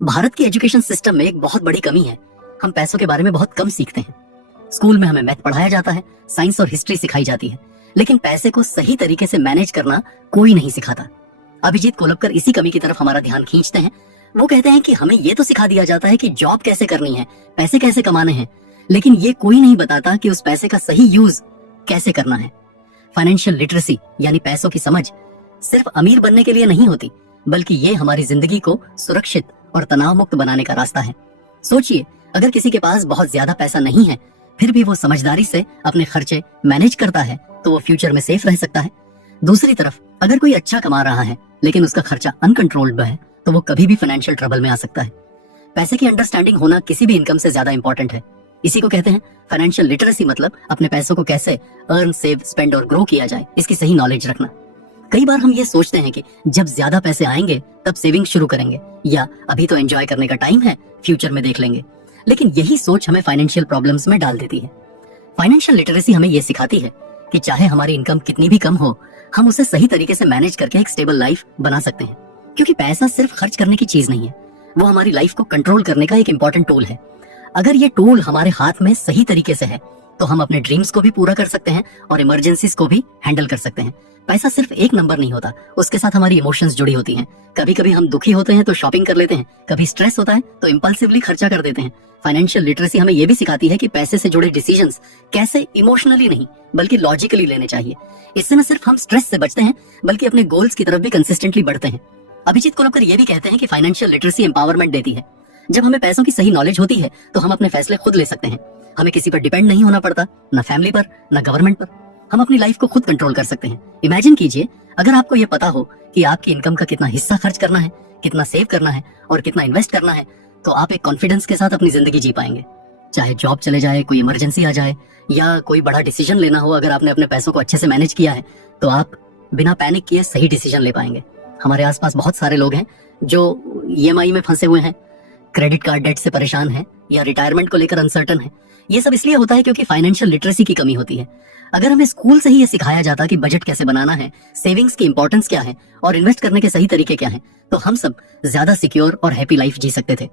भारत की education system में एक बहुत बड़ी कमी है। हम पैसों के बारे में बहुत कम सीखते हैं। स्कूल में हमें मैथ पढ़ाया जाता है, साइंस और हिस्ट्री सिखाई जाती है, लेकिन पैसे को सही तरीके से मैनेज करना कोई नहीं सिखाता। अभिजीत कोलबकर इसी कमी की तरफ हमारा ध्यान खींचते हैं। वो कहते हैं कि हमें ये तो सिखा दिया जाता है कि जॉब कैसे करनी है, पैसे कैसे कमाने हैं, लेकिन ये कोई नहीं बताता कि उस पैसे का सही यूज कैसे करना है। फाइनेंशियल लिटरेसी यानी पैसों की समझ सिर्फ अमीर बनने के लिए नहीं होती, बल्कि ये हमारी जिंदगी को सुरक्षित और तनाव मुक्त बनाने का रास्ता है। सोचिए, अगर किसी के पास बहुत ज्यादा पैसा नहीं है, फिर भी वो समझदारी से अपने खर्चे मैनेज करता है, तो वो फ्यूचर में सेफ रह सकता है। दूसरी तरफ अगर कोई अच्छा कमा रहा है लेकिन उसका खर्चा अनकंट्रोल्ड है, तो वो कभी भी फाइनेंशियल ट्रबल में आ सकता है। पैसे की अंडरस्टैंडिंग होना किसी भी इनकम से ज्यादा इंपॉर्टेंट है। इसी को कहते हैं फाइनेंशियल लिटरेसी, मतलब अपने पैसों को कैसे अर्न, सेव, स्पेंड और ग्रो किया जाए, इसकी सही नॉलेज रखना। कई बार हम ये सोचते हैं कि जब ज्यादा पैसे आएंगे तब सेविंग शुरू करेंगे, या अभी तो एंजॉय करने का टाइम है, फ्यूचर में देख लेंगे। लेकिन यही सोच हमें फाइनेंशियल प्रॉब्लम्स में डाल देती है। फाइनेंशियल लिटरेसी हमें ये सिखाती है कि चाहे हमारी इनकम कितनी भी कम हो, हम उसे सही तरीके से मैनेज करके एक स्टेबल लाइफ बना सकते हैं। क्योंकि पैसा सिर्फ खर्च करने की चीज नहीं है, वो हमारी लाइफ को कंट्रोल करने का एक इंपॉर्टेंट टूल है। अगर ये टूल हमारे हाथ में सही तरीके से है, तो हम अपने ड्रीम्स को भी पूरा कर सकते हैं और इमरजेंसीज को भी हैंडल कर सकते हैं। पैसा सिर्फ एक नंबर नहीं होता, उसके साथ हमारी इमोशंस जुड़ी होती हैं। कभी कभी हम दुखी होते हैं तो शॉपिंग कर लेते हैं, कभी स्ट्रेस होता है तो इम्पल्सिवली खर्चा कर देते हैं। फाइनेंशियल लिटरेसी हमें यह भी सिखाती है कि पैसे से जुड़े डिसीजंस कैसे इमोशनली नहीं बल्कि लॉजिकली लेने चाहिए। इससे न सिर्फ हम स्ट्रेस से बचते हैं, बल्कि अपने गोल्स की तरफ भी कंसिस्टेंटली बढ़ते हैं। अभिजीत कोलबकर ये भी कहते हैं कि फाइनेंशियल लिटरेसी एम्पावरमेंट देती है। जब हमें पैसों की सही नॉलेज होती है, तो हम अपने फैसले खुद ले सकते हैं। हमें किसी पर डिपेंड नहीं होना पड़ता, न फैमिली पर, न गवर्नमेंट पर। हम अपनी लाइफ को खुद कंट्रोल कर सकते हैं। इमेजिन कीजिए, अगर आपको यह पता हो कि आपकी इनकम का कितना हिस्सा खर्च करना है, कितना सेव करना है और कितना इन्वेस्ट करना है, तो आप एक कॉन्फिडेंस के साथ अपनी जिंदगी जी पाएंगे। चाहे जॉब चले जाए, कोई इमरजेंसी आ जाए, या कोई बड़ा डिसीजन लेना हो, अगर आपने अपने पैसों को अच्छे से मैनेज किया है, तो आप बिना पैनिक किए सही डिसीजन ले पाएंगे। हमारे आसपास बहुत सारे लोग हैं जो ईएमआई में फंसे हुए हैं, क्रेडिट कार्ड डेट से परेशान हैं, या रिटायरमेंट को लेकर अनसर्टन है। ये सब इसलिए होता है क्योंकि फाइनेंशियल लिटरेसी की कमी होती है। अगर हमें स्कूल से ही ये सिखाया जाता कि बजट कैसे बनाना है, सेविंग्स की इंपॉर्टेंस क्या है और इन्वेस्ट करने के सही तरीके क्या हैं, तो हम सब ज्यादा सिक्योर और हैप्पी लाइफ जी सकते थे।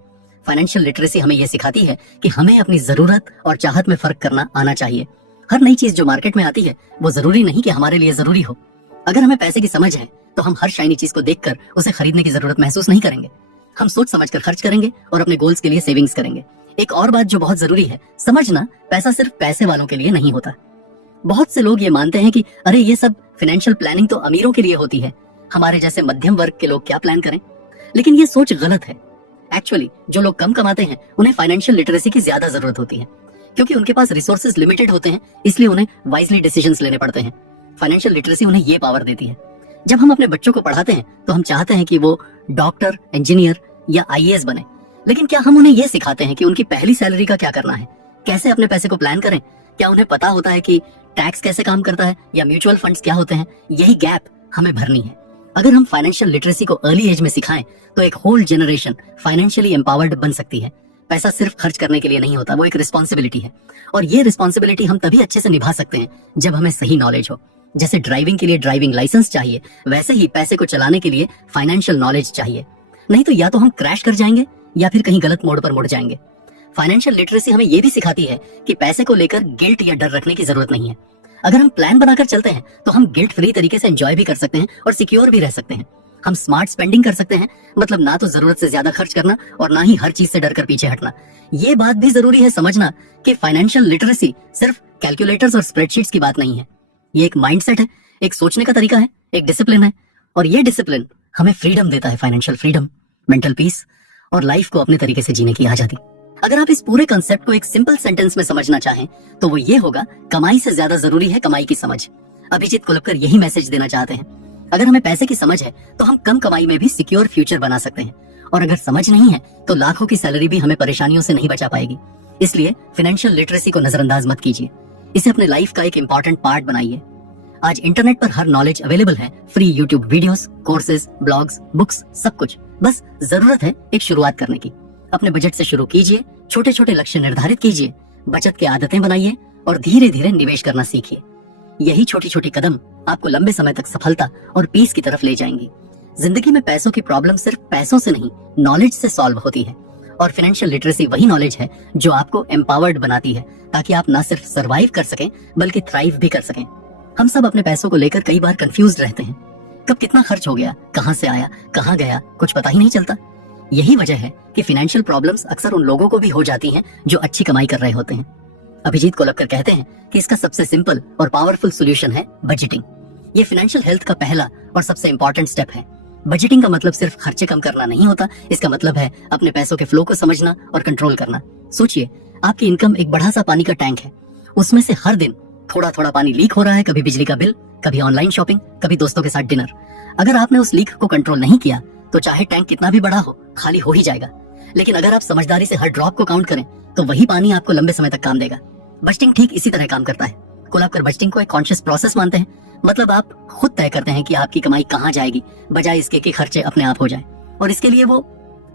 फाइनेंशियल लिटरेसी हमें यह सिखाती है कि हमें अपनी जरूरत और चाहत में फर्क करना आना चाहिए। हर नई चीज जो मार्केट में आती है, वो जरूरी नहीं कि हमारे लिए जरूरी हो। अगर हमें पैसे की समझ है, तो हम हर शाइनी चीज को देखकर उसे खरीदने की जरूरत महसूस नहीं करेंगे। हम सोच समझकर खर्च करेंगे और अपने गोल्स के लिए सेविंग्स करेंगे। एक और बात जो बहुत जरूरी है समझना, पैसा सिर्फ पैसे वालों के लिए नहीं होता। बहुत से लोग ये मानते हैं कि अरे ये सब फाइनेंशियल प्लानिंग तो अमीरों के लिए होती है, हमारे जैसे मध्यम वर्ग के लोग क्या प्लान करें। लेकिन ये सोच गलत है। एक्चुअली जो लोग कम कमाते हैं, उन्हें फाइनेंशियल लिटरेसी की ज्यादा जरूरत होती है, क्योंकि उनके पास रिसोर्सेज लिमिटेड होते हैं, इसलिए उन्हें वाइजली डिसीजंस लेने पड़ते हैं। फाइनेंशियल लिटरेसी उन्हें ये पावर देती है। जब हम अपने बच्चों को पढ़ाते हैं, तो हम चाहते हैं कि वो डॉक्टर, इंजीनियर या आईएएस बने, लेकिन क्या हम उन्हें यह सिखाते हैं कि उनकी पहली सैलरी का क्या करना है, कैसे अपने पैसे को प्लान करें? क्या उन्हें पता होता है कि टैक्स कैसे काम करता है या म्यूचुअल फंड्स क्या होते हैं? यही गैप हमें भरनी है। अगर हम फाइनेंशियल लिटरेसी को अर्ली एज में सिखाएं, तो एक होल जनरेशन फाइनेंशियली एम्पावर्ड बन सकती है। पैसा सिर्फ खर्च करने के लिए नहीं होता, वो एक रिस्पॉन्सिबिलिटी है, और ये रिस्पॉन्सिबिलिटी हम तभी अच्छे से निभा सकते हैं जब हमें सही नॉलेज हो। जैसे ड्राइविंग के लिए ड्राइविंग लाइसेंस चाहिए, वैसे ही पैसे को चलाने के लिए फाइनेंशियल नॉलेज चाहिए। नहीं तो या तो हम क्रैश कर जाएंगे या फिर कहीं गलत मोड़ पर मुड़ जाएंगे। फाइनेंशियल लिटरेसी हमें यह भी सिखाती है कि पैसे को लेकर गिल्ट या डर रखने की जरूरत नहीं है। अगर हम प्लान बनाकर चलते हैं, तो हम गिल्ट फ्री तरीके से एंजॉय भी कर सकते हैं और सिक्योर भी रह सकते हैं। हम स्मार्ट स्पेंडिंग कर सकते हैं, मतलब ना तो जरूरत से ज्यादा खर्च करना और ना ही हर चीज से डरकर पीछे हटना। ये बात भी जरूरी है समझना कि फाइनेंशियल लिटरेसी सिर्फ कैलकुलेटर्स और स्प्रेडशीट्स की बात नहीं है। ये एक माइंडसेट है, एक सोचने का तरीका है, एक डिसिप्लिन है, और ये डिसिप्लिन हमें फ्रीडम देता है, फाइनेंशियल फ्रीडम, मेंटल पीस और लाइफ को अपने तरीके से जीने की आजादी। अगर आप इस पूरे कंसेप्ट को एक सिंपल सेंटेंस में समझना चाहें, तो वो ये होगा, कमाई से ज्यादा जरूरी है कमाई की समझ। अभिजीत कोलबकर यही मैसेज देना चाहते हैं। अगर हमें पैसे की समझ है, तो हम कम कमाई में भी सिक्योर फ्यूचर बना सकते हैं, और अगर समझ नहीं है, तो लाखों की सैलरी भी हमें परेशानियों से नहीं बचा पाएगी। इसलिए फाइनेंशियल लिटरेसी को नजरअंदाज मत कीजिए, इसे अपने लाइफ का एक इंपॉर्टेंट पार्ट बनाइए। आज इंटरनेट पर हर नॉलेज अवेलेबल है, free YouTube videos, courses, blogs, books, सब कुछ। बस जरूरत है एक शुरुआत करने की। अपने बजट से शुरू कीजिए, छोटे छोटे लक्ष्य निर्धारित कीजिए, बचत की आदतें बनाइए और धीरे धीरे निवेश करना सीखिए। यही छोटी छोटी कदम आपको लंबे समय तक सफलता और पीस की तरफ ले जाएंगी। जिंदगी में पैसों की प्रॉब्लम सिर्फ पैसों से नहीं, नॉलेज से सॉल्व होती है। और फाइनेंशियल लिटरेसी वही नॉलेज है जो आपको एम्पावर्ड बनाती है, ताकि आप ना सिर्फ सरवाइव कर सकें बल्कि थ्राइव भी कर सकें। हम सब अपने पैसों को लेकर कई बार कंफ्यूज रहते हैं। कब कितना खर्च हो गया, कहां से आया, कहां गया, कुछ पता ही नहीं चलता। यही वजह है कि फाइनेंशियल प्रॉब्लम्स अक्सर उन लोगों को भी हो जाती हैं जो अच्छी कमाई कर रहे होते हैं। अभिजीत कोलबकर कहते हैं कि इसका सबसे सिंपल और पावरफुल सॉल्यूशन है बजटिंग। ये फाइनेंशियल हेल्थ का पहला और सबसे इंपॉर्टेंट स्टेप है। बजटिंग का मतलब सिर्फ खर्चे कम करना नहीं होता, इसका मतलब है अपने पैसों के फ्लो को समझना और कंट्रोल करना। सोचिए, आपकी इनकम एक बड़ा सा पानी का टैंक है। उसमें से हर दिन थोड़ा थोड़ा पानी लीक हो रहा है, कभी बिजली का बिल, कभी ऑनलाइन शॉपिंग, कभी दोस्तों के साथ डिनर। अगर आपने उस लीक को कंट्रोल नहीं किया तो चाहे टैंक कितना भी बड़ा हो, खाली हो ही जाएगा। लेकिन अगर आप समझदारी से हर ड्रॉप को काउंट करें तो वही पानी आपको लंबे समय तक काम देगा। बजटिंग ठीक इसी तरह काम करता है। कोलबकर बजटिंग को एक कॉन्शियस प्रोसेस मानते हैं। मतलब आप खुद तय करते हैं कि आपकी कमाई कहां जाएगी, बजाय इसके कि खर्चे अपने आप हो जाएं। और इसके लिए वो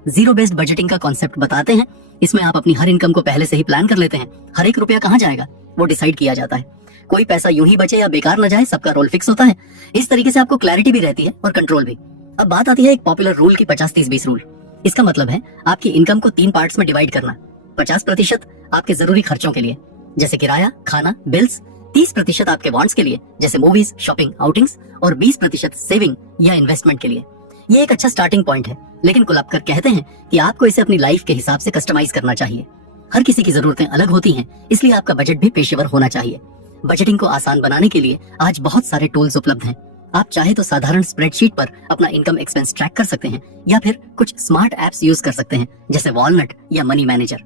जीरो बेस्ड बजटिंग का कॉन्सेप्ट बताते हैं। इसमें आप अपनी हर इनकम को पहले से ही प्लान कर लेते हैं। हर एक रुपया कहां जाएगा वो डिसाइड किया जाता है। कोई पैसा यूं ही बचे या बेकार न जाए, सबका रोल फिक्स होता है। इस तरीके से आपको क्लैरिटी भी रहती है और कंट्रोल भी। अब बात आती है एक पॉपुलर रूल की 50-30-20 रूल। इसका मतलब है आपकी इनकम को 3 पार्ट्स में डिवाइड करना। 50% आपके जरूरी खर्चों के लिए जैसे किराया, खाना, बिल्स। 30% आपके वांट्स के लिए जैसे मूवीज, शॉपिंग, आउटिंग्स। और 20% सेविंग या इन्वेस्टमेंट के लिए। ये एक अच्छा स्टार्टिंग पॉइंट है, लेकिन कोलबकर कहते हैं कि आपको इसे अपनी लाइफ के हिसाब से कस्टमाइज करना चाहिए। हर किसी की जरूरतें अलग होती हैं, इसलिए आपका बजट भी पेशेवर होना चाहिए। बजटिंग को आसान बनाने के लिए आज बहुत सारे टूल्स उपलब्ध हैं। आप चाहे तो साधारण स्प्रेडशीट पर अपना इनकम एक्सपेंस ट्रैक कर सकते हैं, या फिर कुछ स्मार्ट एप्स यूज कर सकते हैं जैसे वॉलनट या मनी मैनेजर।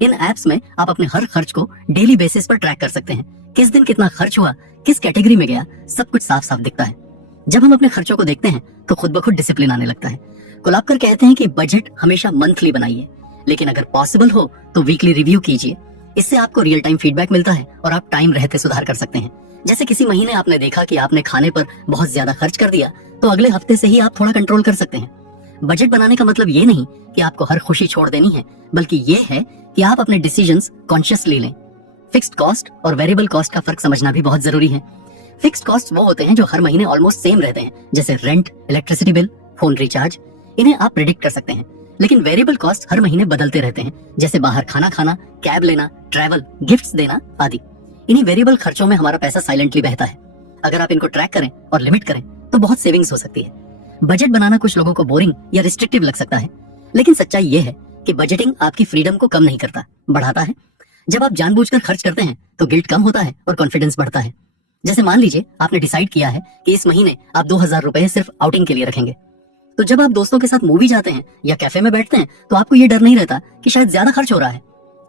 इन एप्स में आप अपने हर खर्च को डेली बेसिस पर ट्रैक कर सकते हैं। किस दिन कितना खर्च हुआ, किस कैटेगरी में गया, सब कुछ साफ साफ दिखता है। जब हम अपने खर्चों को देखते हैं तो खुद ब खुद डिसिप्लिन आने लगता है। कोलबकर कहते हैं कि बजट हमेशा मंथली बनाइए, लेकिन अगर पॉसिबल हो तो वीकली रिव्यू कीजिए। इससे आपको रियल टाइम फीडबैक मिलता है और आप टाइम रहते सुधार कर सकते हैं। जैसे किसी महीने आपने देखा कि आपने खाने पर बहुत ज्यादा खर्च कर दिया, तो अगले हफ्ते से ही आप थोड़ा कंट्रोल कर सकते हैं। बजट बनाने का मतलब ये नहीं कि आपको हर खुशी छोड़ देनी है, बल्कि ये है कि आप अपने डिसीजंस कॉन्शियसली लें। फिक्स्ड कॉस्ट और वेरिएबल कॉस्ट का फर्क समझना भी बहुत जरूरी है। फिक्स्ड कॉस्ट वो होते हैं जो हर महीने ऑलमोस्ट सेम रहते हैं, जैसे rent, electricity bill, phone recharge. इन्हें आप प्रेडिक्ट कर सकते हैं। लेकिन वेरिएबल कॉस्ट हर महीने बदलते रहते हैं, जैसे बाहर खाना खाना, कैब लेना, ट्रैवल, गिफ्ट्स देना आदि। इन्हीं वेरिएबल खर्चों में हमारा पैसा साइलेंटली बहता है। अगर आप इनको ट्रैक करें और लिमिट करें तो बहुत सेविंग्स हो सकती है। बजट बनाना कुछ लोगों को बोरिंग या रिस्ट्रिक्टिव लग सकता है, लेकिन सच्चाई ये है कि बजटिंग आपकी फ्रीडम को कम नहीं करता, बढ़ाता है। जब आप जानबूझकर खर्च करते हैं तो गिल्ट कम होता है और कॉन्फिडेंस बढ़ता है। जैसे मान लीजिए आपने डिसाइड किया है कि इस महीने आप 2000 रुपए सिर्फ आउटिंग के लिए रखेंगे, तो जब आप दोस्तों के साथ मूवी जाते हैं या कैफे में बैठते हैं तो आपको ये डर नहीं रहता कि शायद ज्यादा खर्च हो रहा है।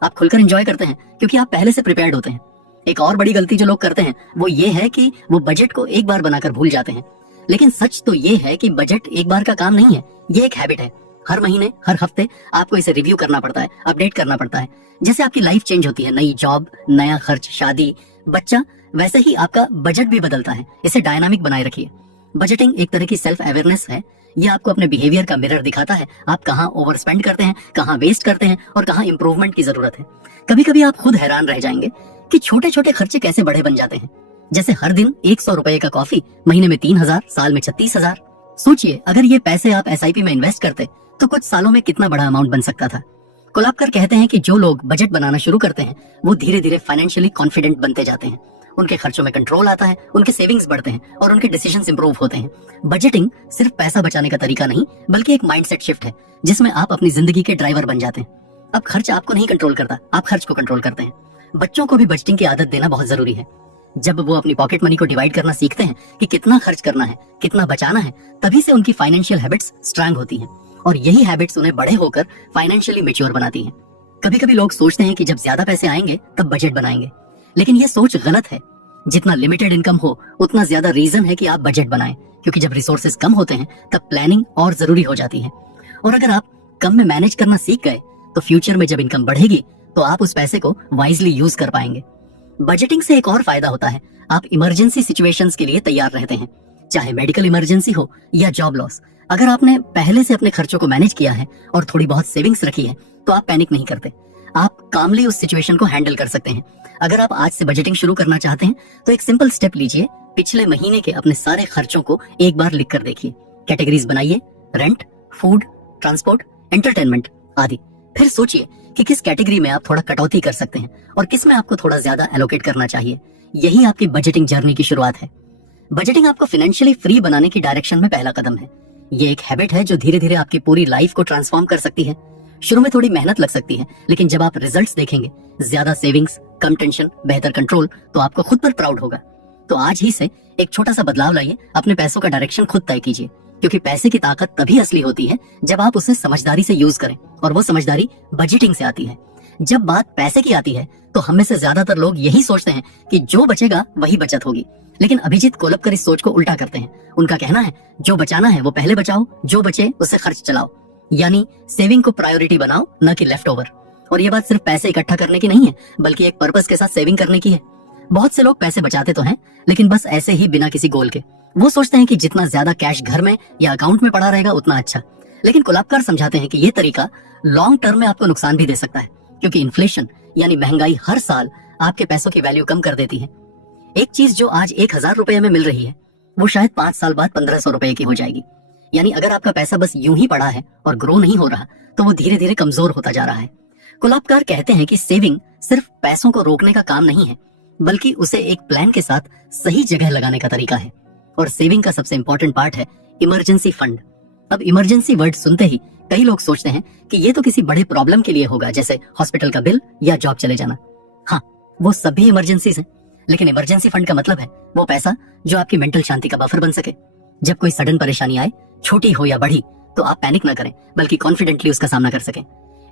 आप खुलकर एंजॉय करते हैं क्योंकि आप पहले से प्रिपेयर्ड होते हैं। एक और बड़ी गलती जो लोग करते हैं वो ये है कि वो बजट को एक बार बनाकर भूल जाते हैं। लेकिन सच तो ये है कि बजट एक बार का काम नहीं है, ये एक हैबिट है। हर महीने, हर हफ्ते आपको इसे रिव्यू करना पड़ता है, अपडेट करना पड़ता है। जैसे आपकी लाइफ चेंज होती है, नई जॉब, नया खर्च, शादी, बच्चा, वैसे ही आपका बजट भी बदलता है। इसे डायनामिक बनाए रखिए। बजटिंग एक तरह की सेल्फ अवेयरनेस है। ये आपको अपने बिहेवियर का मिरर दिखाता है। आप कहाँ ओवर स्पेंड करते हैं, कहाँ वेस्ट करते हैं और कहाँ इंप्रूवमेंट की जरूरत है। कभी कभी आप खुद हैरान रह जाएंगे कि छोटे छोटे खर्चे कैसे बड़े बन जाते हैं। जैसे हर दिन 100 रुपए का कॉफी, महीने में 3000, साल में 36,000। सोचिए, अगर ये पैसे आप SIP में इन्वेस्ट करते तो कुछ सालों में कितना बड़ा अमाउंट बन सकता था। कोलबकर कहते हैं कि जो लोग बजट बनाना शुरू करते हैं वो धीरे धीरे फाइनेंशियली कॉन्फिडेंट बनते जाते हैं। उनके खर्चों में कंट्रोल आता है, उनके सेविंग्स बढ़ते हैं और उनके डिसीजंस इंप्रूव होते हैं। बजटिंग सिर्फ पैसा बचाने का तरीका नहीं, बल्कि एक माइंडसेट शिफ्ट है जिसमें आप अपनी जिंदगी के ड्राइवर बन जाते हैं। अब खर्च आपको नहीं कंट्रोल करता, आप खर्च को कंट्रोल करते हैं। बच्चों को भी बजटिंग की आदत देना बहुत जरूरी है। जब वो अपनी पॉकेट मनी को डिवाइड करना सीखते हैं कि कितना खर्च करना है, कितना बचाना है, तभी से उनकी फाइनेंशियल हैबिट्स स्ट्रांग होती हैं और यही हैबिट्स उन्हें बड़े होकर फाइनेंशियली मैच्योर बनाती हैं। कभी कभी लोग सोचते हैं कि जब ज्यादा पैसे आएंगे तब बजट बनाएंगे, लेकिन ये सोच गलत है। जितना लिमिटेड इनकम हो उतना ज्यादा रीजन है कि आप बजट बनाएं, क्योंकि जब रिसोर्सेज कम होते हैं तब प्लानिंग और जरूरी हो जाती है। और अगर आप कम में मैनेज करना सीख गए तो फ्यूचर में जब इनकम बढ़ेगी तो आप उस पैसे को वाइजली यूज कर पाएंगे। बजटिंग से एक और फायदा होता है, आप इमरजेंसी सिचुएशंस के लिए तैयार रहते हैं, चाहे मेडिकल इमरजेंसी हो या जॉब लॉस। अगर आपने पहले से अपने खर्चों को मैनेज किया है और थोड़ी बहुत सेविंग्स रखी है तो आप पैनिक नहीं करते, आप कामली उस सिचुएशन को हैंडल कर सकते हैं। अगर आप आज से बजटिंग शुरू करना चाहते हैं तो एक सिंपल स्टेप लीजिए, पिछले महीने के अपने सारे खर्चों को एक बार लिख कर देखिए। कैटेगरीज बनाइए, रेंट, फूड, ट्रांसपोर्ट, एंटरटेनमेंट आदि। फिर सोचिए कि किस कैटेगरी में आप थोड़ा कटौती कर सकते हैं और किस में आपको थोड़ा ज्यादा एलोकेट करना चाहिए। यही आपकी बजटिंग जर्नी की शुरुआत है। बजटिंग आपको फाइनेंशियली फ्री बनाने की डायरेक्शन में पहला कदम है। ये एक हैबिट है जो धीरे धीरे आपकी पूरी लाइफ को ट्रांसफॉर्म कर सकती है। शुरू में थोड़ी मेहनत लग सकती है, लेकिन जब आप रिजल्ट्स देखेंगे, ज्यादा सेविंग्स, कम टेंशन, बेहतर कंट्रोल, तो आपको खुद पर प्राउड होगा। तो आज ही से एक छोटा सा बदलाव लाइए, अपने पैसों का डायरेक्शन खुद तय कीजिए, क्योंकि पैसे की ताकत तभी असली होती है जब आप उसे समझदारी से यूज करें, और वो समझदारी बजटिंग से आती है। जब बात पैसे की आती है तो हम में से ज्यादातर लोग यही सोचते हैं कि जो बचेगा वही बचत होगी, लेकिन अभिजीत कोलबकर इस सोच को उल्टा करते हैं। उनका कहना है, जो बचाना है वो पहले बचाओ, जो बचे उससे खर्च चलाओ। यानी सेविंग को प्रायोरिटी बनाओ, न कि लेफ्ट ओवर। और ये बात सिर्फ पैसे इकट्ठा करने की नहीं है, बल्कि एक पर्पस के साथ सेविंग करने की है। बहुत से लोग पैसे बचाते तो हैं, लेकिन बस ऐसे ही बिना किसी गोल के। वो सोचते हैं कि जितना ज्यादा कैश घर में या अकाउंट में पड़ा रहेगा उतना अच्छा। लेकिन कोलबकर समझाते हैं कि ये तरीका लॉन्ग टर्म में आपको नुकसान भी दे सकता है, क्योंकि इन्फ्लेशन यानी महंगाई हर साल आपके पैसों की वैल्यू कम कर देती है। एक चीज जो आज 1000 रुपए में मिल रही है, वो शायद 5 साल बाद 1500 रुपए की हो जाएगी। यानी अगर आपका पैसा बस यूं ही पड़ा है और ग्रो नहीं हो रहा, तो वो धीरे धीरे कमजोर होता जा रहा है। कोलबकर कहते हैं कि सेविंग सिर्फ पैसों को रोकने का काम नहीं है, बल्कि उसे एक प्लान के साथ सही जगह लगाने का तरीका है। और सेविंग का सबसे इंपॉर्टेंट पार्ट है इमरजेंसी फंड। अब इमरजेंसी वर्ड सुनते ही कई लोग सोचते हैं कि ये तो किसी बड़े प्रॉब्लम के लिए होगा, जैसे हॉस्पिटल का बिल या जॉब चले जाना। हाँ, वो सभी इमरजेंसीज हैं, लेकिन इमरजेंसी फंड का मतलब है वो पैसा जो आपकी मेंटल शांति का बफर बन सके। जब कोई सडन परेशानी आए, छोटी हो या बड़ी, तो आप पैनिक ना करें, बल्कि कॉन्फिडेंटली उसका सामना कर सकें।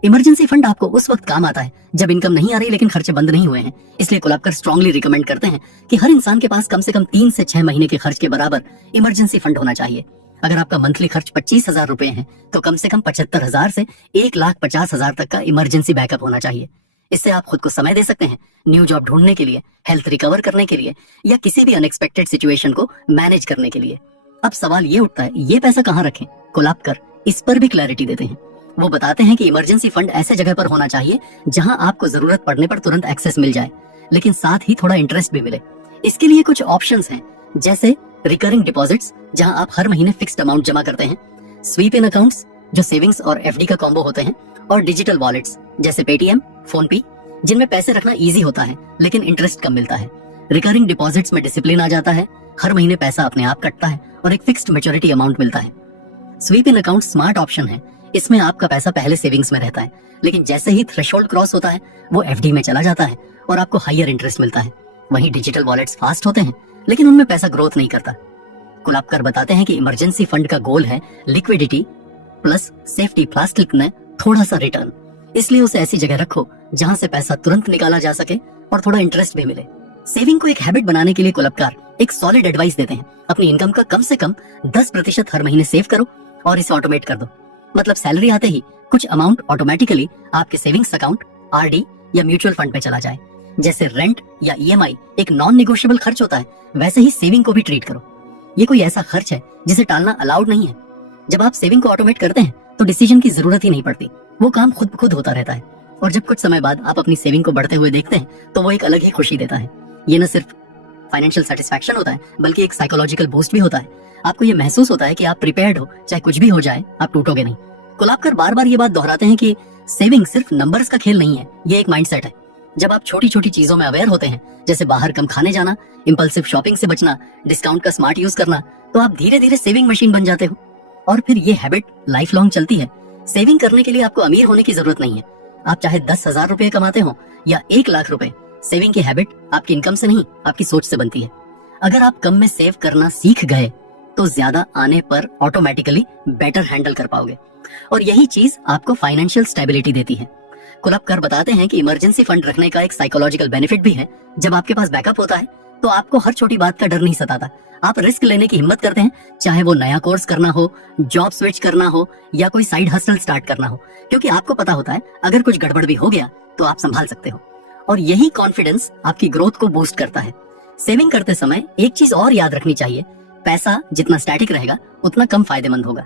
इमरजेंसी फंड आपको उस वक्त काम आता है जब इनकम नहीं आ रही लेकिन खर्चे बंद नहीं हुए हैं। इसलिए कोलबकर स्ट्रांगली रिकमेंड करते हैं कि हर इंसान के पास कम से कम 3 से 6 महीने के खर्च के बराबर इमरजेंसी फंड होना चाहिए। अगर आपका मंथली खर्च 25,000 रुपए है, तो कम से कम 75,000 से 1,50,000 तक का इमरजेंसी बैकअप होना चाहिए। इससे आप खुद को समय दे सकते हैं, न्यू जॉब ढूंढने के लिए, हेल्थ रिकवर करने के लिए, या किसी भी अनएक्सपेक्टेड सिचुएशन को मैनेज करने के लिए। अब सवाल ये उठता है, ये पैसा कहाँ रखें? कोलबकर इस पर भी क्लैरिटी देते हैं। वो बताते हैं कि इमरजेंसी फंड ऐसे जगह पर होना चाहिए जहां आपको जरूरत पड़ने पर तुरंत एक्सेस मिल जाए, लेकिन साथ ही थोड़ा इंटरेस्ट भी मिले। इसके लिए कुछ ऑप्शंस हैं, जैसे रिकरिंग डिपॉजिट्स, जहां आप हर महीने फिक्स्ड अमाउंट जमा करते हैं, स्वीप इन अकाउंट्स जो सेविंग्स और एफडी का कॉम्बो होते हैं, और डिजिटल वॉलेट्स जैसे पेटीएम, फोनपे, जिनमें पैसे रखना इजी होता है लेकिन इंटरेस्ट कम मिलता है। रिकरिंग डिपॉजिट्स में डिसिप्लिन आ जाता है, हर महीने पैसा अपने आप कटता है और एक फिक्स्ड मैच्योरिटी अमाउंट मिलता है। स्वीप इन अकाउंट स्मार्ट ऑप्शन है, इसमें आपका पैसा पहले सेविंग्स में रहता है, लेकिन जैसे ही थ्रेशोल्ड क्रॉस होता है वो एफडी में चला जाता है और आपको हायर इंटरेस्ट मिलता है। वहीं डिजिटल वॉलेट्स फास्ट होते हैं, लेकिन उनमें पैसा ग्रोथ नहीं करता। कोलबकर बताते हैं कि इमरजेंसी फंड का गोल है लिक्विडिटी प्लस सेफ्टी प्लस थोड़ा सा रिटर्न। इसलिए उसे ऐसी जगह रखो जहां से पैसा तुरंत निकाला जा सके और थोड़ा इंटरेस्ट भी मिले। सेविंग को एक हैबिट बनाने के लिए कोलबकर एक सॉलिड एडवाइस देते हैं। अपनी इनकम का कम से कम 10% हर महीने सेव करो और इसे ऑटोमेट कर दो। मतलब सैलरी आते ही कुछ अमाउंट ऑटोमेटिकली आपके सेविंग्स अकाउंट, आरडी या म्यूचुअल फंड में चला जाए। जैसे रेंट या ईएमआई एक नॉन निगोशिएबल खर्च होता है, वैसे ही सेविंग को भी ट्रीट करो। ये कोई ऐसा खर्च है जिसे टालना अलाउड नहीं है। जब आप सेविंग को ऑटोमेट करते हैं तो डिसीजन की जरूरत ही नहीं पड़ती, वो काम खुद ब खुद होता रहता है। और जब कुछ समय बाद आप अपनी सेविंग को बढ़ते हुए देखते हैं तो वो एक अलग ही खुशी देता है। ये न सिर्फ फाइनेंशियल सेटिस्फैक्शन होता है, बल्कि एक साइकोलॉजिकल बूस्ट भी होता है। आपको ये महसूस होता है कि आप प्रिपेयर्ड हो, चाहे कुछ भी हो जाए आप टूटोगे नहीं। कोलबकर बार बार ये बात दोहराते हैं कि सेविंग सिर्फ नंबर्स का खेल नहीं है, ये एक माइंडसेट है। जब आप छोटी छोटी चीजों में अवेयर होते हैं, जैसे बाहर कम खाने जाना, इंपल्सिव शॉपिंग से बचना, डिस्काउंट का स्मार्ट यूज करना, तो आप धीरे धीरे सेविंग मशीन बन जाते हो। और फिर ये हैबिट लाइफ लॉन्ग चलती है। सेविंग करने के लिए आपको अमीर होने की जरूरत नहीं है। आप चाहे 10,000 रुपए कमाते हो या 1 लाख रुपए, सेविंग की हैबिट आपकी इनकम से नहीं, आपकी सोच से बनती है। अगर आप कम में सेव करना सीख गए तो ज्यादा आने पर ऑटोमेटिकली बेटर हैंडल कर पाओगे, और यही चीज आपको फाइनेंशियल स्टेबिलिटी देती है। कोलबकर बताते हैं कि इमरजेंसी फंड रखने का एक साइकोलॉजिकल बेनिफिट भी है। जब आपके पास बैकअप होता है तो आपको हर छोटी बात का डर नहीं सताता। आप रिस्क लेने की हिम्मत करते हैं, चाहे वो नया कोर्स करना हो, जॉब स्विच करना हो या कोई साइड हसल स्टार्ट करना हो, क्योंकि आपको पता होता है अगर कुछ गड़बड़ भी हो गया तो आप संभाल सकते हो। और यही कॉन्फिडेंस आपकी ग्रोथ को बूस्ट करता है। सेविंग करते समय एक चीज और याद रखनी चाहिए, पैसा जितना स्टैटिक रहेगा उतना कम फायदेमंद होगा।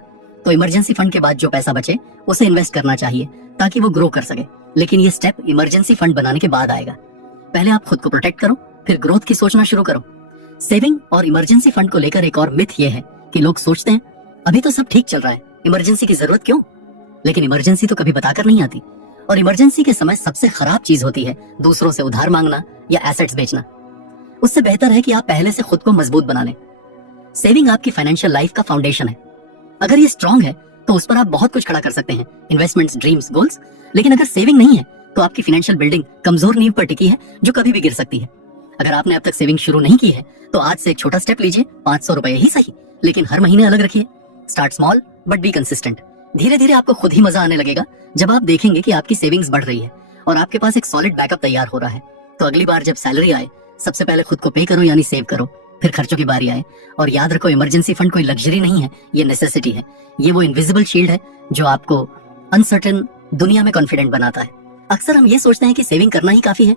तो इमरजेंसी फंड के बाद जो पैसा बचे उसे इन्वेस्ट करना चाहिए ताकि वो ग्रो कर सके। लेकिन ये स्टेप इमरजेंसी फंड बनाने के बाद आएगा। पहले आप खुद को प्रोटेक्ट करो, फिर ग्रोथ की सोचना शुरू करो। सेविंग और इमरजेंसी फंड को लेकर एक और मिथ ये है कि लोग सोचते हैं अभी तो सब ठीक चल रहा है, इमरजेंसी की जरूरत क्यों? लेकिन इमरजेंसी तो कभी बताकर नहीं आती, और इमरजेंसी के समय सबसे खराब चीज होती है दूसरों से उधार मांगना या एसेट्स बेचना। उससे बेहतर है कि आप पहले से खुद को मजबूत बना लें। सेविंग आपकी फाइनेंशियल लाइफ का फाउंडेशन है। अगर ये स्ट्रांग है तो उस पर आप बहुत कुछ खड़ा कर सकते हैं, इन्वेस्टमेंट्स, ड्रीम्स, गोल्स। लेकिन अगर सेविंग नहीं है तो आपकी फाइनेंशियल बिल्डिंग कमजोर नींव पर टिकी है जो कभी भी गिर सकती है। अगर आपने अब तक सेविंग शुरू नहीं की है तो आज से एक छोटा स्टेप लीजिए, 500 रुपए ही सही, लेकिन हर महीने अलग रखिए। Start small but be consistent. धीरे धीरे आपको खुद ही मजा आने लगेगा जब आप देखेंगे कि आपकी सेविंग्स बढ़ रही है और आपके पास एक सॉलिड बैकअप तैयार हो रहा है। तो अगली बार जब सैलरी आए सबसे पहले खुद को पे करो, यानी सेव करो, फिर खर्चों की बारी आए। और याद रखो, इमरजेंसी फंड कोई लग्जरी नहीं है, ये नेसेसिटी है। ये वो इनविजिबल शील्ड है जो आपको अनसर्टेन दुनिया में कॉन्फिडेंट बनाता है। अक्सर हम ये सोचते हैं कि सेविंग करना ही काफी है,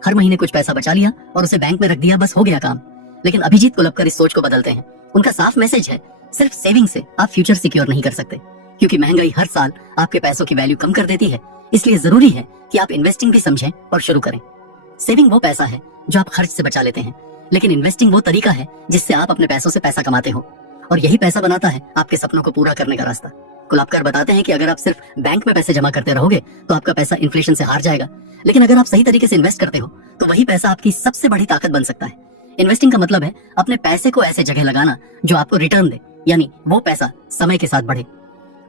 हर महीने कुछ पैसा बचा लिया और उसे बैंक में रख दिया, बस हो गया काम। लेकिन अभिजीत कोलपकर इस सोच को बदलते हैं। उनका साफ मैसेज है, सिर्फ सेविंग से आप फ्यूचर सिक्योर नहीं कर सकते, क्योंकि महंगाई हर साल आपके पैसों की वैल्यू कम कर देती है। इसलिए जरूरी है कि आप इन्वेस्टिंग भी समझें और शुरू करें। सेविंग वो पैसा है जो आप खर्च से बचा लेते हैं, लेकिन इन्वेस्टिंग वो तरीका है जिससे आप अपने पैसों से पैसा कमाते हो, और यही पैसा बनाता है आपके सपनों को पूरा करने का रास्ता। कोलपकर बताते हैं कि अगर आप सिर्फ बैंक में पैसे जमा करते रहोगे तो आपका पैसा इन्फ्लेशन से हार जाएगा, लेकिन अगर आप सही तरीके से इन्वेस्ट करते हो तो वही पैसा आपकी सबसे बड़ी ताकत बन सकता है। इन्वेस्टिंग का मतलब है अपने पैसे को ऐसे जगह लगाना जो आपको रिटर्न दे, यानी वो पैसा समय के साथ बढ़े।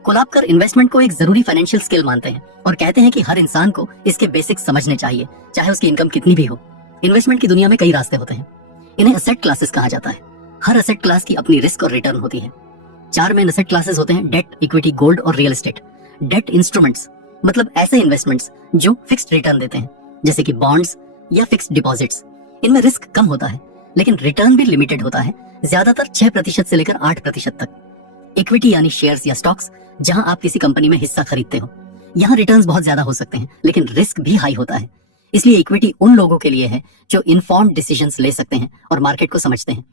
कोलपकर इन्वेस्टमेंट को एक जरूरी फाइनेंशियल स्किल मानते हैं और कहते हैं कि हर इंसान को इसके बेसिक्स समझने चाहिए, चाहे उसकी इनकम कितनी भी हो। इन्वेस्टमेंट की दुनिया में कई रास्ते होते हैं, इन्हें असेट क्लासेस कहा जाता है। हर असेट क्लास की अपनी रिस्क और रिटर्न होती है। 4 मेन असेट क्लासेस होते हैं, डेट, इक्विटी, गोल्ड और रियल एस्टेट। डेट इंस्ट्रूमेंट्स मतलब ऐसे इन्वेस्टमेंट्स जो फिक्स्ड रिटर्न देते हैं, जैसे कि बॉन्ड्स या फिक्स्ड डिपॉजिट्स। इनमें रिस्क कम होता है लेकिन रिटर्न भी लिमिटेड होता है, ज्यादातर 6% से लेकर 8% तक। इक्विटी यानी शेयर्स या स्टॉक्स, जहां आप किसी कंपनी में हिस्सा खरीदते हो। यहाँ रिटर्न्स बहुत ज्यादा हो सकते हैं लेकिन रिस्क भी हाई होता है। इसलिए इक्विटी उन लोगों के लिए है जो इन्फॉर्म्ड डिसीजंस ले सकते हैं और मार्केट को समझते हैं।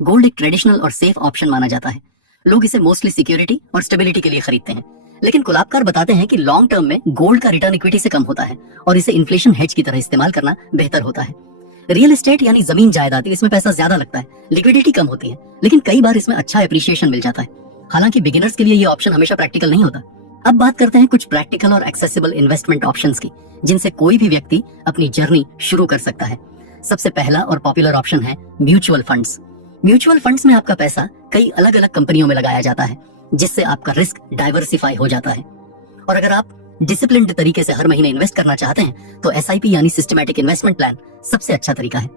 गोल्ड एक ट्रेडिशनल और सेफ ऑप्शन माना जाता है। लोग इसे मोस्टली सिक्योरिटी और स्टेबिलिटी के लिए खरीदते हैं, लेकिन कोलपकर बताते हैं कि लॉन्ग टर्म में गोल्ड का रिटर्न इक्विटी से कम होता है और इसे इन्फ्लेशन हेज की तरह इस्तेमाल करना बेहतर होता है। रियल एस्टेट यानी जमीन जायदाद, इसमें पैसा ज्यादा लगता है, लिक्विडिटी कम होती है, लेकिन कई बार इसमें अच्छा एप्रिसिएशन मिल जाता है। हालांकि बिगिनर्स के लिए ये ऑप्शन हमेशा प्रैक्टिकल नहीं होता। अब बात करते हैं कुछ प्रैक्टिकल और एक्सेसिबल इन्वेस्टमेंट ऑप्शंस की, जिनसे कोई भी व्यक्ति अपनी जर्नी शुरू कर सकता है। सबसे पहला और पॉपुलर ऑप्शन है म्यूचुअल फंड्स। म्यूचुअल फंड्स में आपका पैसा कई अलग अलग कंपनियों में लगाया जाता है, जिससे आपका रिस्क डाइवर्सिफाई हो जाता है। और अगर आप डिसिप्लिन्ड तरीके से हर महीने इन्वेस्ट करना चाहते हैं तो एसआईपी यानी सिस्टमैटिक इन्वेस्टमेंट प्लान सबसे अच्छा तरीका है।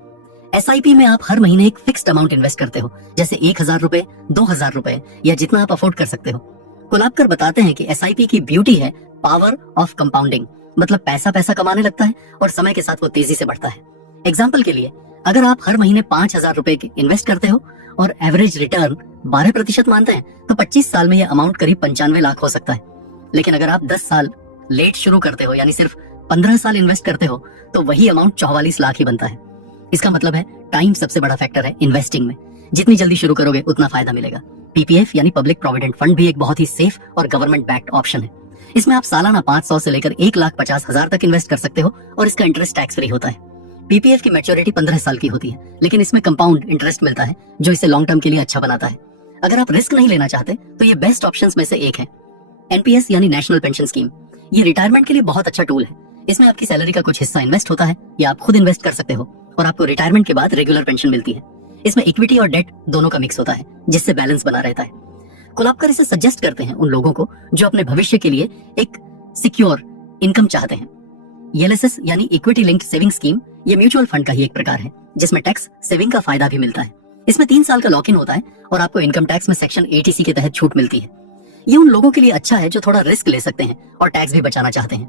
एसआईपी में आप हर महीने एक फिक्स्ड अमाउंट इन्वेस्ट करते हो, जैसे 1000 रुपए, 2000 रुपए या जितना आप अफोर्ड कर सकते हो। कोलपकर बताते हैं कि एसआईपी की ब्यूटी है पावर ऑफ कंपाउंडिंग, मतलब पैसा पैसा कमाने लगता है और समय के साथ वो तेजी से बढ़ता है। एग्जाम्पल के लिए, अगर आप हर महीने 5000 रुपए इन्वेस्ट करते हो और एवरेज रिटर्न 12% मानते हैं तो 25 साल में यह अमाउंट करीब 95 लाख हो सकता है। लेकिन अगर आप 10 साल लेट शुरू करते हो, यानी सिर्फ 15 साल इन्वेस्ट करते हो, तो वही अमाउंट 44 लाख ही बनता है। इसका मतलब है टाइम सबसे बड़ा फैक्टर है इन्वेस्टिंग में। जितनी जल्दी शुरू करोगे उतना फायदा मिलेगा। पीपीएफ यानी पब्लिक प्रोविडेंट फंड भी एक बहुत ही सेफ और गवर्नमेंट बैक्ड ऑप्शन है। इसमें आप सालाना 500 से लेकर 1,50,000 तक इन्वेस्ट कर सकते हो और इसका इंटरेस्ट टैक्स फ्री होता है। पीपीएफ की मैच्योरिटी 15 साल की होती है, लेकिन इसमें कंपाउंड इंटरेस्ट मिलता है जो इसे लॉन्ग टर्म के लिए अच्छा बनाता है। अगर आप रिस्क नहीं लेना चाहते तो ये बेस्ट ऑप्शंस में से एक है। एनपीएस यानी नेशनल पेंशन स्कीम, ये रिटायरमेंट के लिए बहुत अच्छा टूल है। इसमें आपकी सैलरी का कुछ हिस्सा इन्वेस्ट होता है या आप खुद इन्वेस्ट कर सकते हो और आपको रिटायरमेंट के बाद रेगुलर पेंशन मिलती है। इसमें इक्विटी और डेट दोनों का मिक्स होता है, जिससे बैलेंस बना रहता है। कोलपकर इसे सजेस्ट करते हैं उन लोगों को जो अपने भविष्य के लिए एक सिक्योर इनकम चाहते हैं। एलएसएस यानी इक्विटी लिंक्ड सेविंग स्कीम, ये म्यूचुअल फंड का ही एक प्रकार है, जिसमें टैक्स सेविंग का फायदा भी मिलता है। इसमें 3 साल का लॉक इन होता है और आपको इनकम टैक्स में सेक्शन 80C के तहत छूट मिलती है। ये उन लोगों के लिए अच्छा है जो थोड़ा रिस्क ले सकते हैं और टैक्स भी बचाना चाहते हैं।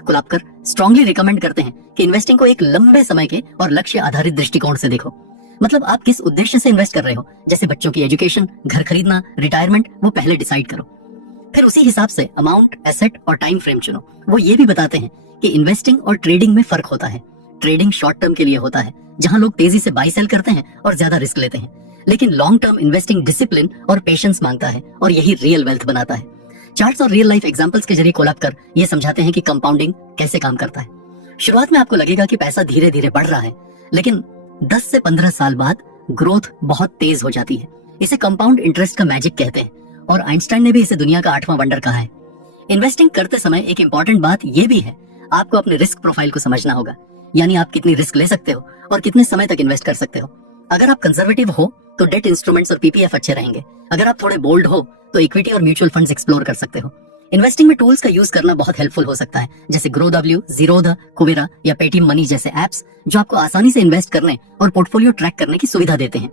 कोलपकर स्ट्रांगली रिकमेंड करते हैं कि इन्वेस्टिंग को एक लंबे समय के और लक्ष्य आधारित दृष्टिकोण से देखो। मतलब आप किस उद्देश्य से इन्वेस्ट कर रहे हो, जैसे बच्चों की एजुकेशन, घर खरीदना, रिटायरमेंट, वो पहले डिसाइड करो। फिर उसी हिसाब से अमाउंट, एसेट और टाइम फ्रेम चुनो। वो ये भी बताते हैं कि इन्वेस्टिंग और ट्रेडिंग में फर्क होता है। ट्रेडिंग शॉर्ट टर्म के लिए होता है, जहां लोग तेजी से बाई सेल करते हैं और ज्यादा रिस्क लेते हैं, लेकिन लॉन्ग टर्म इन्वेस्टिंग डिसिप्लिन और पेशेंस मांगता है और यही रियल वेल्थ बनाता है। चार्ट्स और रियल लाइफ एग्जांपल्स के जरिए कोलपकर ये समझाते हैं कि कंपाउंडिंग कैसे काम करता है। शुरुआत में आपको लगेगा कि पैसा धीरे धीरे बढ़ रहा है, लेकिन 10 से 15 साल बाद ग्रोथ बहुत तेज हो जाती है। इसे कंपाउंड इंटरेस्ट का मैजिक कहते हैं और आइंस्टाइन ने भी इसे दुनिया का 8वां वंडर कहा है। इन्वेस्टिंग करते समय एक इंपॉर्टेंट बात यह भी है, आपको अपने रिस्क प्रोफाइल को समझना होगा, यानी आप कितनी रिस्क ले सकते हो और कितने समय तक इन्वेस्ट कर सकते हो। अगर आप कंजर्वेटिव हो तो डेट इंस्ट्रूमेंट्स और पीपीएफ अच्छे रहेंगे। अगर आप थोड़े बोल्ड हो तो इक्विटी और म्यूचुअल फंड्स एक्सप्लोर कर सकते हो। इन्वेस्टिंग में टूल्स का यूज करना बहुत हेल्पफुल हो सकता है, जैसे GrowW, Zerodha, Kuvera या पेटीएम मनी जैसे एप्स, जो आपको आसानी से इन्वेस्ट करने और पोर्टफोलियो ट्रैक करने की सुविधा देते हैं।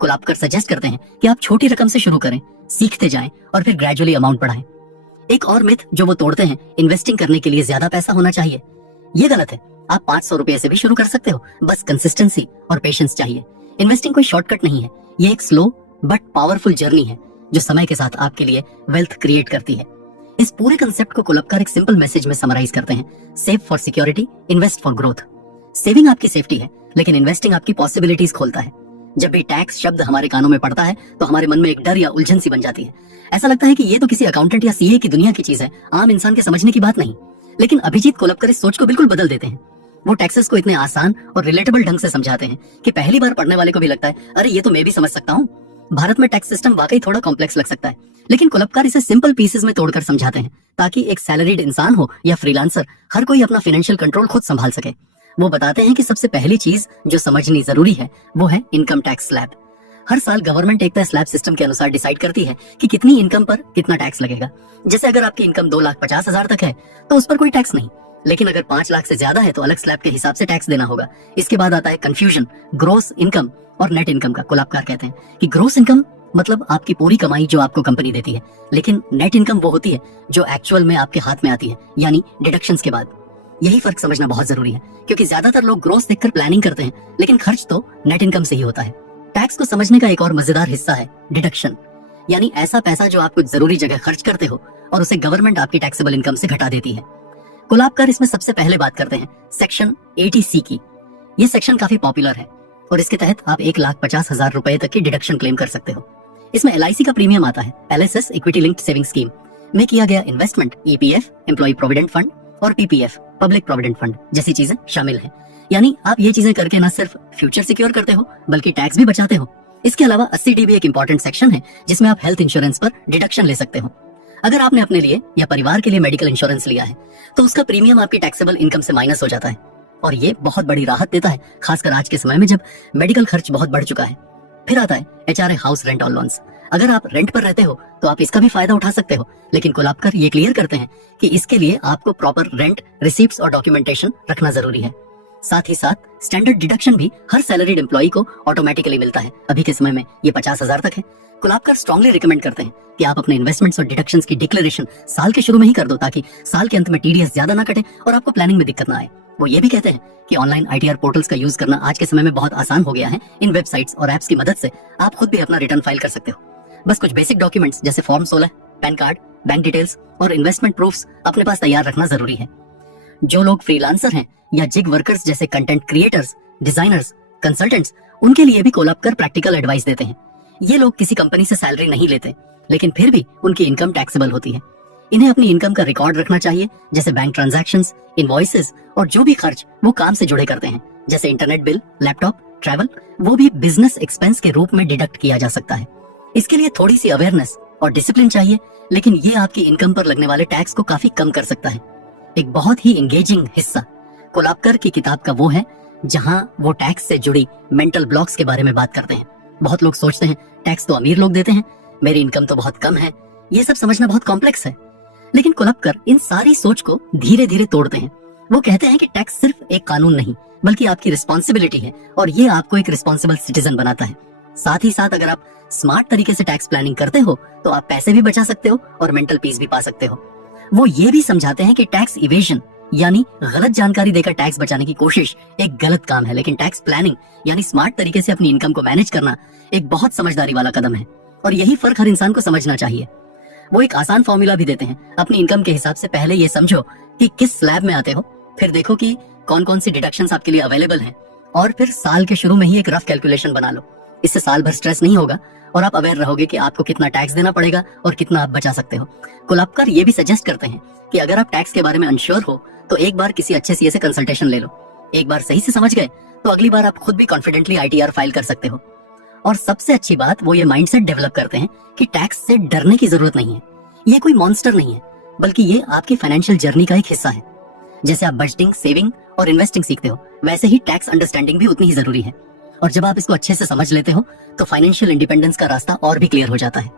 कुलाबकर सजेस्ट करते हैं कि आप छोटी रकम से शुरू करें, सीखते जाएं और फिर ग्रेजुअली अमाउंट बढ़ाएं। एक और मिथ जो वो तोड़ते हैं, इन्वेस्टिंग करने के लिए ज्यादा पैसा होना चाहिए। ये गलत है। आप 500 रुपए से भी शुरू कर सकते हो, बस कंसिस्टेंसी और पेशेंस चाहिए। इन्वेस्टिंग कोई शॉर्टकट नहीं है, ये एक स्लो बट पावरफुल जर्नी है जो समय के साथ आपके लिए वेल्थ क्रिएट करती है। इस पूरे कंसेप्ट को कुलबकर एक सिंपल मैसेज में समराइज करते हैं, save for security, invest for growth. Saving आपकी सेफ्टी है, लेकिन इन्वेस्टिंग आपकी पॉसिबिलिटीज खोलता है। जब भी टैक्स शब्द हमारे कानों में पड़ता है तो हमारे मन में एक डर या उलझन सी बन जाती है। ऐसा लगता है कि ये तो किसी अकाउंटेंट या सीए की दुनिया की चीज है, आम इंसान के समझने की बात नहीं। लेकिन अभिजीत कुलबकर इस सोच को बिल्कुल बदल देते हैं। वो टैक्सेस को इतने आसान और रिलेटेबल ढंग से समझाते हैं कि पहली बार पढ़ने वाले को भी लगता है, अरे ये तो मैं भी समझ सकता हूँ। भारत में टैक्स सिस्टम वाकई थोड़ा कॉम्प्लेक्स लग सकता है, लेकिन कुलबकर इसे सिंपल पीसेस में तोड़कर समझाते हैं ताकि एक सैलरीड इंसान हो या फ्रीलांसर, हर कोई अपना फाइनेंशियल कंट्रोल खुद संभाल सके। वो बताते हैं कि सबसे पहली चीज जो समझनी जरूरी है वो है इनकम टैक्स स्लैब। हर साल गवर्नमेंट एक तय स्लैब सिस्टम के अनुसार डिसाइड करती है कि कितनी इनकम पर कितना टैक्स लगेगा। जैसे अगर आपकी इनकम 2,50,000 तक है तो उस पर कोई टैक्स नहीं, लेकिन अगर 5 लाख से ज्यादा है तो अलग स्लैब के हिसाब से टैक्स देना होगा। इसके बाद आता है कंफ्यूजन, ग्रोस इनकम और नेट इनकम का। कुलबकर कहते हैं कि ग्रोस इनकम मतलब आपकी पूरी कमाई जो आपको कंपनी देती है, लेकिन नेट इनकम वो होती है जो एक्चुअल में आपके हाथ में आती है, यानी डिडक्शंस के बाद। यही फर्क समझना बहुत जरूरी है, क्योंकि ज्यादातर लोग ग्रोस देखकर प्लानिंग करते हैं, लेकिन खर्च तो नेट इनकम से ही होता है। टैक्स को समझने का एक और मजेदार हिस्सा है डिडक्शन, यानी ऐसा पैसा जो आप कुछ जरूरी जगह खर्च करते हो और उसे गवर्नमेंट आपकी टैक्सेबल इनकम से घटा देती है। कुलबकर इसमें सबसे पहले बात करते हैं सेक्शन 80C की। ये सेक्शन काफी पॉपुलर है और इसके तहत आप 1,50,000 रुपए तक की डिडक्शन क्लेम कर सकते हो। इसमें LIC का प्रीमियम आता है, LSS equity linked saving scheme में किया गया investment, EPF employ provident fund और PPF पब्लिक प्रोविडेंट फंड जैसी चीजें शामिल हैं। यानी आप ये चीजें करके न सिर्फ फ्यूचर सिक्योर करते हो बल्कि टैक्स भी बचाते हो। इसके अलावा 80D भी एक इंपॉर्टेंट सेक्शन है जिसमें आप हेल्थ इंश्योरेंस पर डिडक्शन ले सकते हो। अगर आपने अपने लिए या परिवार के लिए मेडिकल इंश्योरेंस लिया है तो उसका प्रीमियम आपकी टैक्सेबल इनकम से माइनस हो जाता है और ये बहुत बड़ी राहत देता है, खासकर आज के समय में जब मेडिकल खर्च बहुत बढ़ चुका है। फिर आता है HRA हाउस रेंट अलाउंस। अगर आप रेंट पर रहते हो तो आप इसका भी फायदा उठा सकते हो, लेकिन कुलबकर ये क्लियर करते हैं कि इसके लिए आपको प्रॉपर रेंट रिसीप्ट्स और डॉक्यूमेंटेशन रखना जरूरी है। साथ ही साथ स्टैंडर्ड डिडक्शन भी हर सैलरीड एम्प्लॉय को ऑटोमेटिकली मिलता है। अभी के समय में ये 50,000 तक है। कुलबकर स्ट्रांगली रिकमेंड करते हैं कि आप अपने इन्वेस्टमेंट्स और डिडक्शंस की डिक्लेरेशन साल के शुरू में ही कर दो, ताकि साल के अंत में TDS ज्यादा ना कटे और आपको प्लानिंग में दिक्कत ना आए। वो ये भी कहते हैं कि ऑनलाइन ITR पोर्टल्स का यूज करना आज के समय में बहुत आसान हो गया है। इन वेबसाइट्स और एप्स की मदद से आप खुद भी अपना रिटर्न फाइल कर सकते हो। बस कुछ बेसिक डॉक्यूमेंट्स जैसे form 16, pan card, bank details और इन्वेस्टमेंट प्रूफ्स अपने पास तैयार रखना जरूरी है। जो लोग फ्रीलांसर हैं या जिग वर्कर्स जैसे कंटेंट क्रिएटर्स, डिजाइनर्स, कंसल्टेंट्स, उनके लिए भी कुलबकर प्रैक्टिकल एडवाइस देते हैं। ये लोग किसी कंपनी से सैलरी नहीं लेते, लेकिन फिर भी उनकी इनकम टैक्सेबल होती है। इन्हें अपनी इनकम का रिकॉर्ड रखना चाहिए, जैसे बैंक ट्रांजैक्शंस, इनवॉइसेस और जो भी खर्च वो काम से जुड़े करते हैं, जैसे इंटरनेट बिल, लैपटॉप, ट्रैवल, वो भी बिजनेस एक्सपेंस के रूप में डिडक्ट किया जा सकता है। इसके लिए थोड़ी सी अवेयरनेस और डिसिप्लिन चाहिए, लेकिन ये आपकी इनकम पर लगने वाले टैक्स को काफी कम कर सकता है। एक बहुत ही एंगेजिंग हिस्सा कुलबकर की किताब का वो है जहां वो टैक्स से जुड़ी मेंटल ब्लॉक्स के बारे में बात करते हैं। बहुत लोग सोचते हैं टैक्स तो अमीर लोग देते हैं, मेरी इनकम तो बहुत कम है। ये सब समझना बहुत कॉम्प्लेक्स है, लेकिन कुलबकर इन सारी सोच को धीरे धीरे तोड़ते हैं। वो कहते हैं कि टैक्स सिर्फ एक कानून नहीं बल्कि आपकी रिस्पॉन्सिबिलिटी है और ये आपको एक रिस्पॉन्सिबल सिटीजन बनाता है। साथ ही साथ अगर आप स्मार्ट तरीके से टैक्स प्लानिंग करते हो तो आप पैसे भी बचा सकते हो और मेंटल पीस भी पा सकते हो। वो ये भी समझाते हैं कि टैक्स इवेजन यानी गलत जानकारी देकर टैक्स बचाने की कोशिश एक गलत काम है, लेकिन टैक्स प्लानिंग यानी स्मार्ट तरीके से अपनी इनकम को मैनेज करना एक बहुत समझदारी वाला कदम है और यही फर्क हर इंसान को समझना चाहिए। वो एक आसान फॉर्मूला भी देते हैं, अपनी इनकम के हिसाब से पहले ये समझो कि किस स्लैब में आते हो, फिर देखो कि कौन कौन सी डिडक्शंस आपके लिए अवेलेबल हैं और फिर साल के शुरू में ही एक रफ कैलकुलेशन बना लो। इससे साल भर स्ट्रेस नहीं होगा और आप अवेयर रहोगे कि आपको कितना टैक्स देना पड़ेगा और कितना आप बचा सकते हो। कुलबकर ये भी सजेस्ट करते हैं कि अगर आप टैक्स के बारे में अनश्योर हो तो एक बार किसी अच्छे सीए से कंसल्टेशन ले लो। एक बार सही से समझ गए तो अगली बार आप खुद भी कॉन्फिडेंटली ITR फाइल कर सकते हो। और सबसे अच्छी बात वो ये माइंडसेट डेवलप करते हैं कि टैक्स से डरने की जरूरत नहीं है। ये कोई मॉन्स्टर नहीं है, बल्कि ये आपकी फाइनेंशियल जर्नी का एक हिस्सा है। जैसे आप बजटिंग, सेविंग और इन्वेस्टिंग सीखते हो, वैसे ही टैक्स अंडरस्टैंडिंग भी उतनी ही जरूरी है। और जब आप इसको अच्छे से समझ लेते हो तो फाइनेंशियल इंडिपेंडेंस का रास्ता और भी क्लियर हो जाता है।